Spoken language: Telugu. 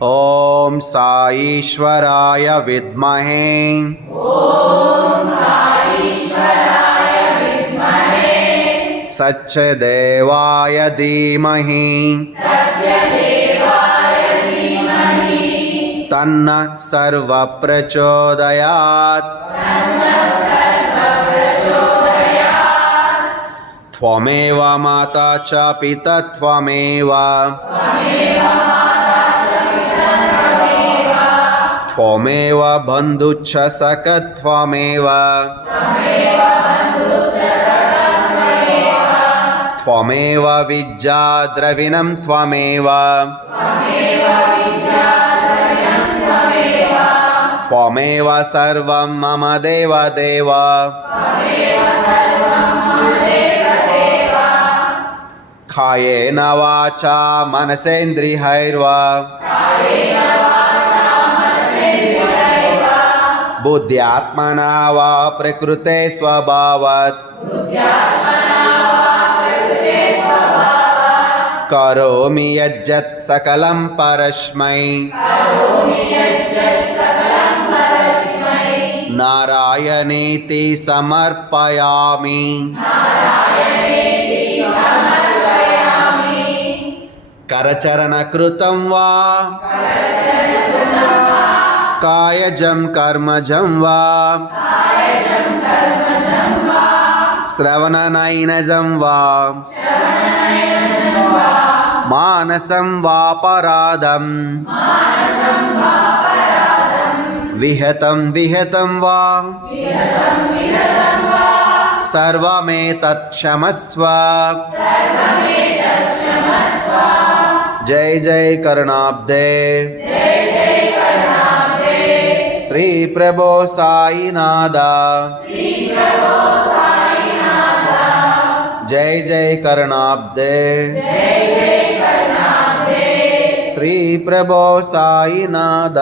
ఓం సాయీశ్వరాయ విద్మహే సత్యదేవాయ ధీమహి తన్న సర్వ ప్రచోదయాత్. త్వమేవ మాతా చ పితా త్వమేవ త్వమేవ బంధుశ్చ సఖా త్వమేవ త్వమేవ విద్యా ద్రవిణం త్వమేవ త్వమేవ సర్వం మమ దేవ దేవ. కాయేన వాచా మనసేంద్రియైర్వా బుద్ధ్యాత్మనా వా ప్రకృతే స్వభావాత్ కరోమి యజ్జత్ సకలం పరస్మై నారాయణేతి సమర్పయామి. కరచరణ కృతం వా కాయజం కర్మజం వా శ్రవణనైనజం వా మానసం వాపరాధం విహతం విహతం వా సర్వమేతత్ క్షమస్వ. జై జై కరుణాబ్దే శ్రీ ప్రభో సాయినాథ. జై జై కరుణాబ్దే శ్రీ ప్రభో సాయినాథ.